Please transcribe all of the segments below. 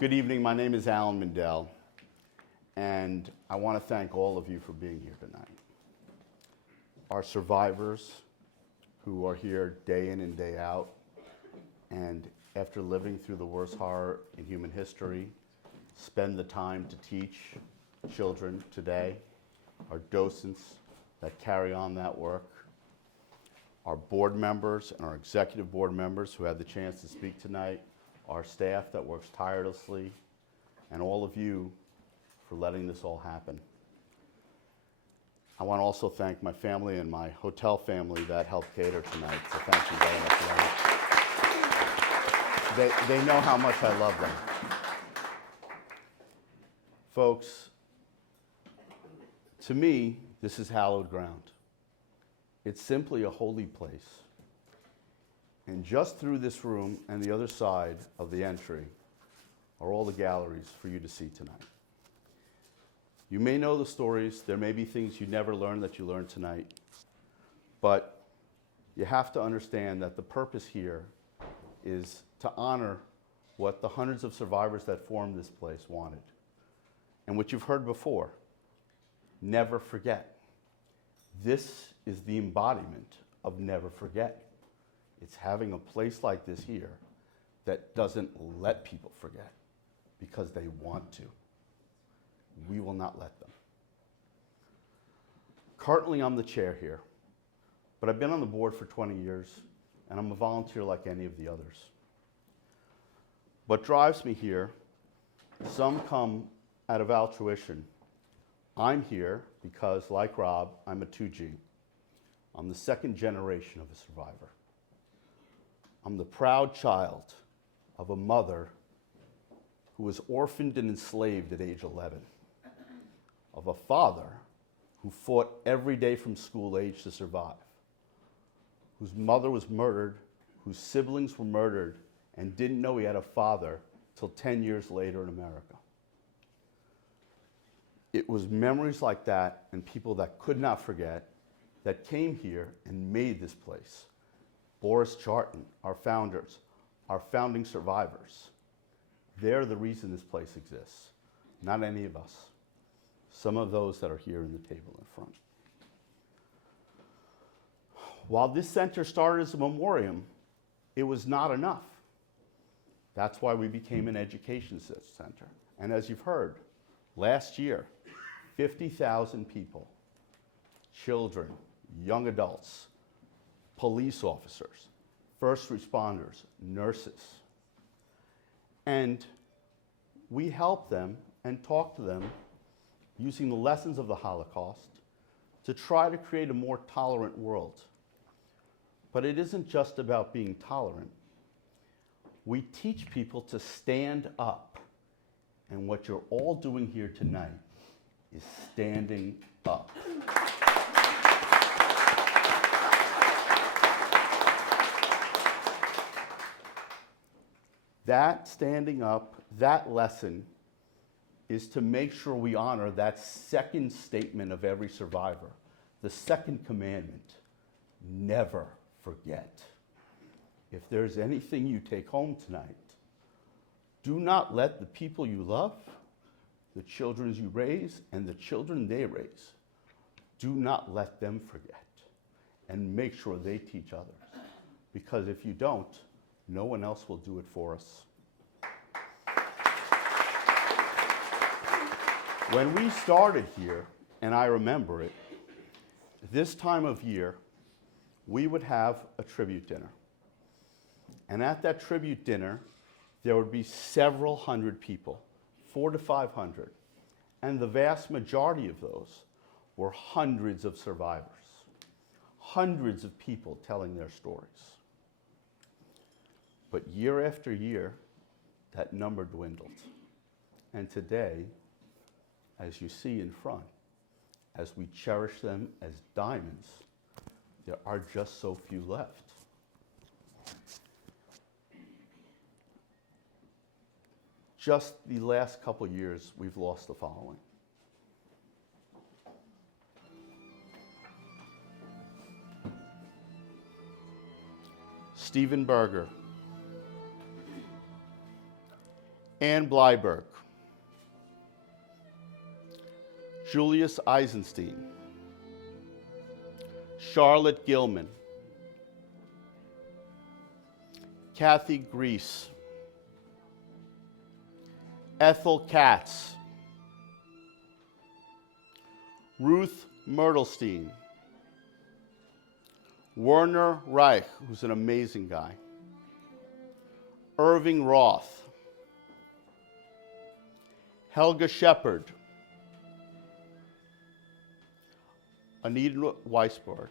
Good evening, my name is Alan Mindel, and I want to thank all of you for being here tonight. Our survivors who are here day in and day out, and after living through the worst horror in human history, spend the time to teach children today, our docents that carry on that work, our board members and our executive board members who had the chance to speak tonight, our staff that works tirelessly, and all of you for letting this all happen. I want to also thank my family and my hotel family that helped cater tonight, so thank you very much for that. They know how much I love them. Folks, to me, this is hallowed ground. It's simply a holy place. And just through this room and the other side of the entry are all the galleries for you to see tonight. You may know the stories. There may be things you never learned that you learned tonight. But you have to understand that the purpose here is to honor what the hundreds of survivors that formed this place wanted. And what you've heard before, never forget. This is the embodiment of never forget. It's having a place like this here that doesn't let people forget because they want to. We will not let them. Currently, I'm the chair here, but I've been on the board for 20 years, and I'm a volunteer like any of the others. What drives me here, some come out of altruition. I'm here because, like Rob, I'm a 2G. I'm the second generation of a survivor. I'm the proud child of a mother who was orphaned and enslaved at age 11, of a father who fought every day from school age to survive, whose mother was murdered, whose siblings were murdered, and didn't know he had a father till 10 years later in America. It was memories like that and people that could not forget that came here and made this place. Boris Charton, our founders, our founding survivors. They're the reason this place exists, not any of us. Some of those that are here in the table in front. While this center started as a memoriam, it was not enough. That's why we became an education center. And as you've heard, last year, 50,000 people, children, young adults, police officers, first responders, nurses. And we help them and talk to them using the lessons of the Holocaust to try to create a more tolerant world. But it isn't just about being tolerant. We teach people to stand up. And what you're all doing here tonight is standing up. That standing up, that lesson, is to make sure we honor that second statement of every survivor, the second commandment, never forget. If there's anything you take home tonight, do not let the people you love, the children you raise, and the children they raise, do not let them forget. And make sure they teach others. Because if you don't, no one else will do it for us. When we started here, and I remember it, this time of year, we would have a tribute dinner. And at that tribute dinner, there would be several hundred people, 400 to 500. And the vast majority of those were hundreds of survivors, hundreds of people telling their stories. But year after year, that number dwindled. And today, as you see in front, as we cherish them as diamonds, there are just so few left. Just the last couple years, we've lost the following. Stephen Berger, Ann Bleiberg, Julius Eisenstein, Charlotte Gilman, Kathy Grease, Ethel Katz, Ruth Myrtlestein, Werner Reich, who's an amazing guy, Irving Roth, Helga Shepard, Anita Weisbord.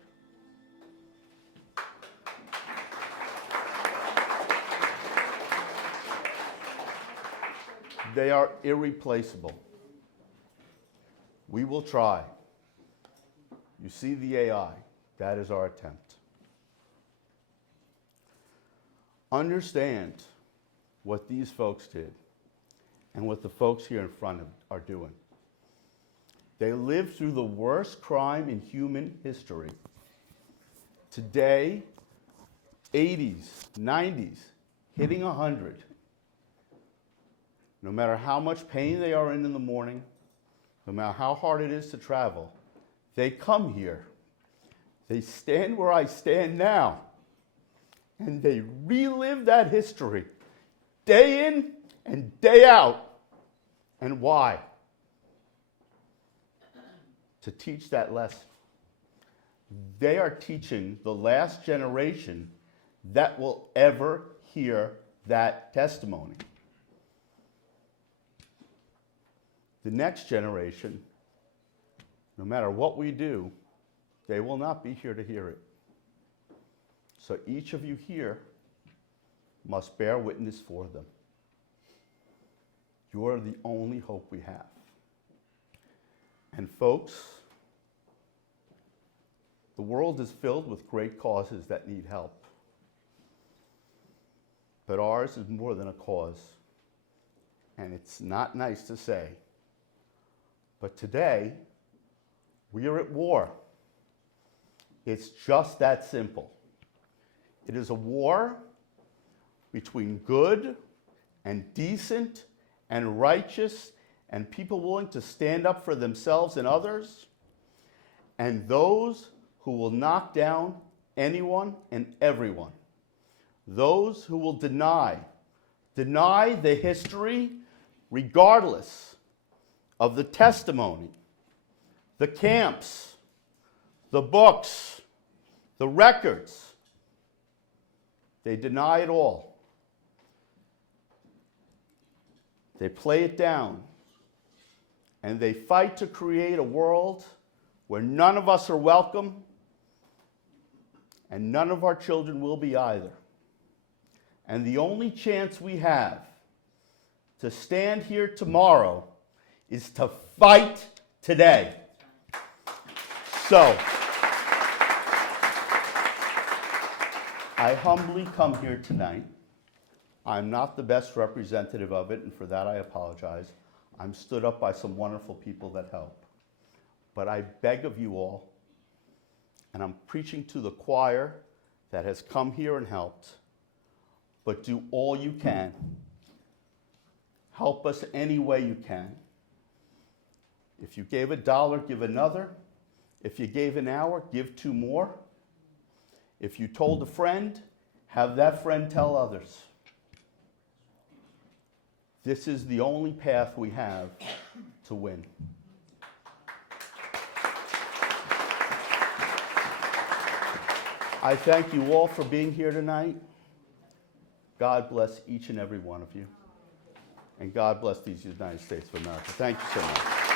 They are irreplaceable. We will try. You see the AI, that is our attempt. Understand what these folks did and what the folks here in front are doing. They lived through the worst crime in human history. Today, 80s, 90s, hitting 100. No matter how much pain they are in the morning, no matter how hard it is to travel, they come here. They stand where I stand now, and they relive that history day in and day out. And why? To teach that lesson. They are teaching the last generation that will ever hear that testimony. The next generation, no matter what we do, they will not be here to hear it. So each of you here must bear witness for them. You are the only hope we have. And folks, the world is filled with great causes that need help. But ours is more than a cause. And it's not nice to say. But today, we are at war. It's just that simple. It is a war between good and decent and righteous and people willing to stand up for themselves and others, and those who will knock down anyone and everyone. Those who will deny the history regardless of the testimony, the camps, the books, the records. They deny it all. They play it down. And they fight to create a world where none of us are welcome and none of our children will be either. And the only chance we have to stand here tomorrow is to fight today. So, I humbly come here tonight. I'm not the best representative of it, and for that I apologize. I'm stood up by some wonderful people that help. But I beg of you all, and I'm preaching to the choir that has come here and helped, but do all you can. Help us any way you can. If you gave $1, give another. If you gave an hour, give 2 more. If you told a friend, have that friend tell others. This is the only path we have to win. I thank you all for being here tonight. God bless each and every one of you. And God bless these United States of America. Thank you so much.